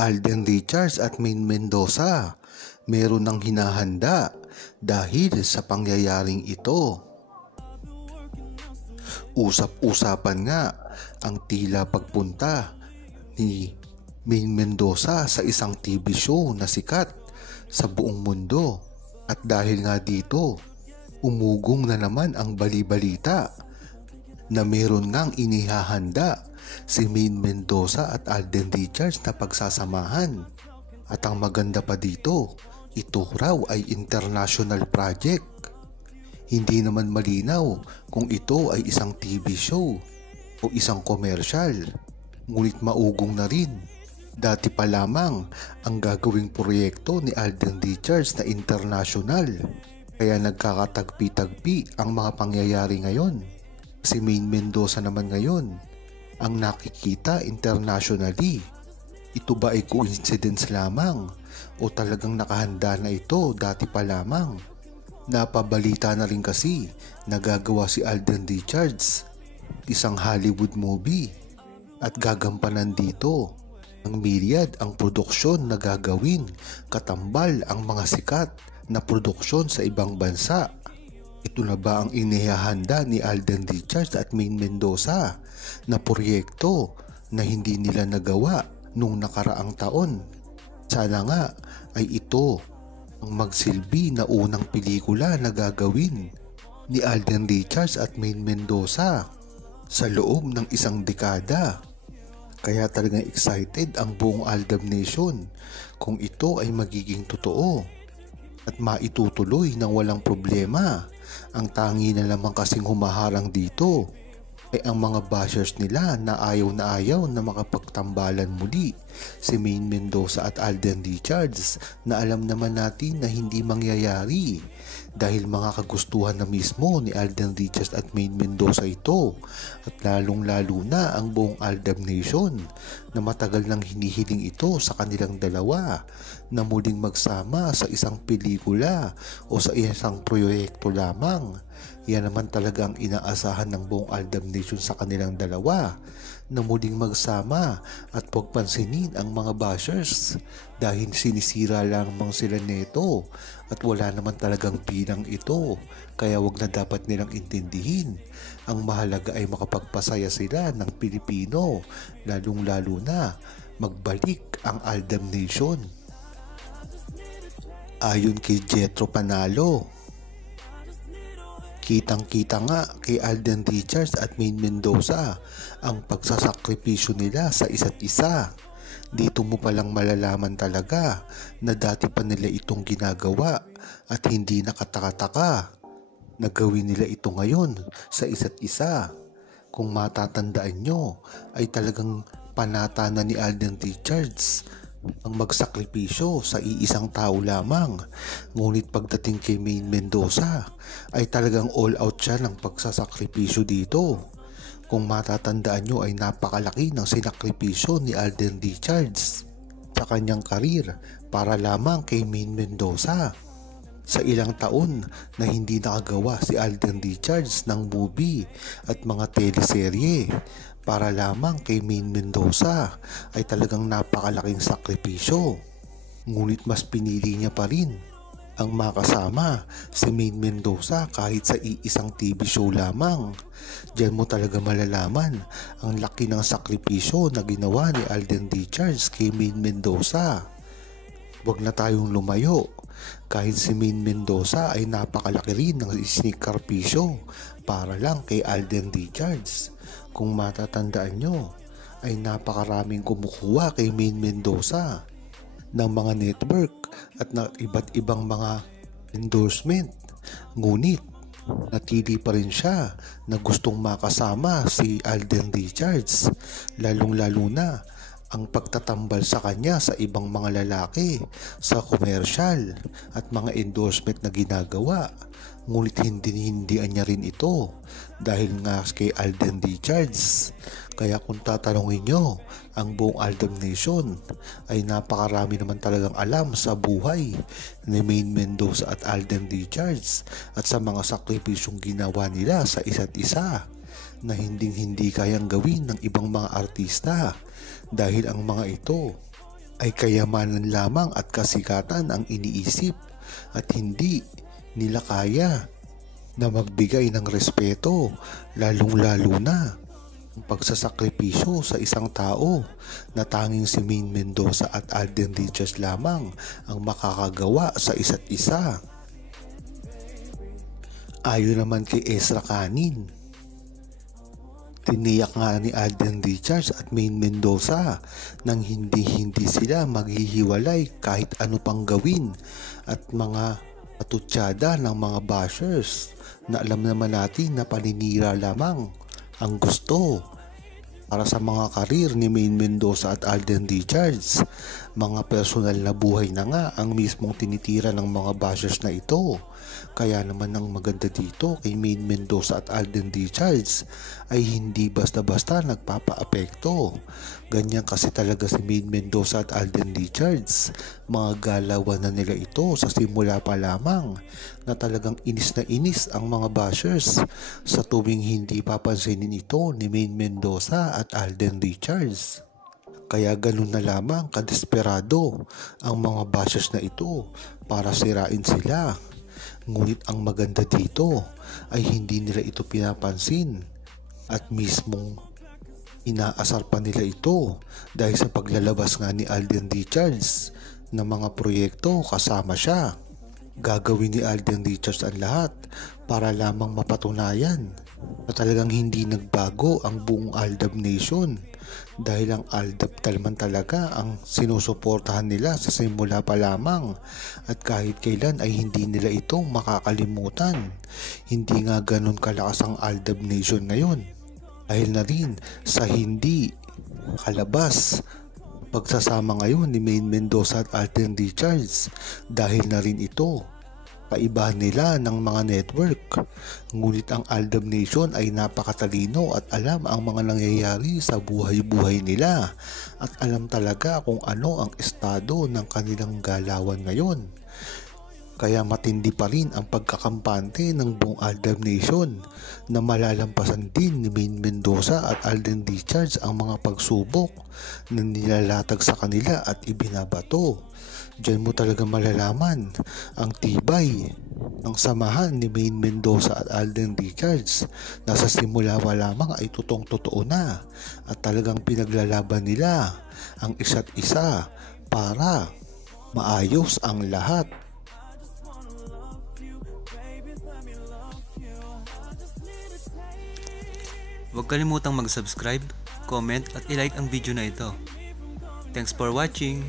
Alden Richards at Maine Mendoza meron ng hinahanda dahil sa pangyayaring ito. Usap-usapan nga ang tila pagpunta ni Maine Mendoza sa isang TV show na sikat sa buong mundo, at dahil nga dito umugong na naman ang bali-balita na meron ngang inihahanda si Maine Mendoza at Alden Richards na pagsasamahan. At ang maganda pa dito, ito raw ay international project. Hindi naman malinaw kung ito ay isang TV show o isang commercial, ngunit maugong na rin. Dati pa lamang ang gagawing proyekto ni Alden Richards na international, kaya nagkakatagpi-tagpi ang mga pangyayari ngayon. Si Maine Mendoza naman ngayon ang nakikita internationally. Ito ba ay coincidence lamang o talagang nakahanda na ito dati pa lamang? Napabalita na rin kasi na gagawa si Alden Richards isang Hollywood movie at gagampanan dito ang myriad ang produksyon na gagawin, katambal ang mga sikat na produksyon sa ibang bansa. Ito na ba ang inihahanda ni Alden Richards at Maine Mendoza na proyekto na hindi nila nagawa nung nakaraang taon? Sana nga ay ito ang magsilbi na unang pelikula na gagawin ni Alden Richards at Maine Mendoza sa loob ng isang dekada. Kaya talagang excited ang buong Aldab Nation kung ito ay magiging totoo at maitutuloy ng walang problema. Ang tangi na lamang kasing humaharang dito ay ang mga bashers nila na ayaw na makapagtambalan muli si Maine Mendoza at Alden Richards, na alam naman natin na hindi mangyayari dahil mga kagustuhan na mismo ni Alden Richards at Maine Mendoza ito, at lalong-lalo na ang buong Aldab Nation na matagal nang hinihiling ito sa kanilang dalawa na muling magsama sa isang pelikula o sa isang proyekto lamang. Yan naman talaga ang inaasahan ng buong Aldab Nation sa kanilang dalawa, na muling magsama at pagpansinin ang mga bashers dahil sinisira lamang sila nito at wala naman talagang bilang ito, kaya wag na dapat nilang intindihin. Ang mahalaga ay makapagpasaya sila ng Pilipino, lalong-lalo na magbalik ang Aldab Nation. Ayon kay Jetro Panalo, kitang-kita nga kay Alden Richards at Maine Mendoza ang pagsasakripisyo nila sa isa't isa. Dito mo palang malalaman talaga na dati pa nila itong ginagawa at hindi nakataka-taka na gawin nila ito ngayon sa isa't isa. Kung matatandaan nyo ay talagang panata na ni Alden Richards ang magsakripisyo sa iisang tao lamang, ngunit pagdating kay Maine Mendoza ay talagang all out siya ng pagsasakripisyo dito. Kung matatandaan nyo ay napakalaki ng sinakripisyo ni Alden Richards sa kanyang karir para lamang kay Maine Mendoza. Sa ilang taon na hindi nakagawa si Alden Richards ng movie at mga teleserye para lamang kay Maine Mendoza ay talagang napakalaking sakripisyo. Ngunit mas pinili niya pa rin ang makasama si Maine Mendoza kahit sa iisang TV show lamang. Diyan mo talaga malalaman ang laki ng sakripisyo na ginawa ni Alden Richards kay Maine Mendoza. Huwag na tayong lumayo. Kahit si Maine Mendoza ay napakalaki rin ng sinikripisyo para lang kay Alden Richards. Kung matatandaan nyo ay napakaraming kumukuha kay Maine Mendoza ng mga network at na iba't ibang mga endorsement. Ngunit natili pa rin siya na gustong makasama si Alden Richards, lalong-lalo na ang pagtatambal sa kanya sa ibang mga lalaki sa commercial at mga endorsement na ginagawa. Ngunit hindi-hindian niya rin ito dahil nga kay Alden Richards. Kaya kung tatanungin nyo, ang buong Aldab Nation ay napakarami naman talagang alam sa buhay ni Maine Mendoza at Alden Richards at sa mga sakripisyong ginawa nila sa isa't isa na hindi kayang gawin ng ibang mga artista, dahil ang mga ito ay kayamanan lamang at kasikatan ang iniisip at hindi nila kaya na magbigay ng respeto, lalong-lalo na ang pagsasakripisyo sa isang tao na tanging si Maine Mendoza at Alden Richards lamang ang makakagawa sa isa't isa. Ayon naman kay Ezra Canin, tiniyak nga ni Alden Richards at Maine Mendoza nang hindi sila maghihiwalay kahit ano pang gawin at mga patutsada ng mga bashers na alam naman natin na paninira lamang ang gusto para sa mga karir ni Maine Mendoza at Alden Richards. Mga personal na buhay na nga ang mismong tinitira ng mga bashers na ito. Kaya naman ang maganda dito kay Maine Mendoza at Alden Richards ay hindi basta-basta nagpapaapekto. Ganyan kasi talaga si Maine Mendoza at Alden Richards. Mga galawan na nila ito sa simula pa lamang na talagang inis na inis ang mga bashers sa tuwing hindi papansinin ito ni Maine Mendoza at Alden Richards. Kaya ganun na lamang kadesperado ang mga bashers na ito para sirain sila. Ngunit ang maganda dito ay hindi nila ito pinapansin at mismong inaasar pa nila ito dahil sa paglalabas nga ni Alden Richards ng mga proyekto kasama siya. Gagawin ni Alden Richards ang lahat para lamang mapatunayan na talagang hindi nagbago ang buong Aldab Nation dahil ang Aldab naman talaga ang sinusuportahan nila sa simula pa lamang at kahit kailan ay hindi nila ito makakalimutan. Hindi nga ganun kalakas ang Aldab Nation ngayon dahil na rin sa hindi kalabas pagsasama ngayon ni Maine Mendoza at Alden Richards dahil na rin ito kaibahan nila ng mga network. Ngunit ang Aldab Nation ay napakatalino at alam ang mga nangyayari sa buhay-buhay nila at alam talaga kung ano ang estado ng kanilang galawan ngayon. Kaya matindi pa rin ang pagkakampante ng buong Aldab Nation na malalampasan din ni Maine Mendoza at Alden Richards ang mga pagsubok na nilalatag sa kanila at ibinabato. Diyan mo talaga malalaman ang tibay ng samahan ni Maine Mendoza at Alden Richards na sa simula pa lamang ay totoong-totoo na at talagang pinaglalaban nila ang isa't isa para maayos ang lahat. Huwag kalimutang mag-subscribe, comment at i-like ang video na ito. Thanks for watching!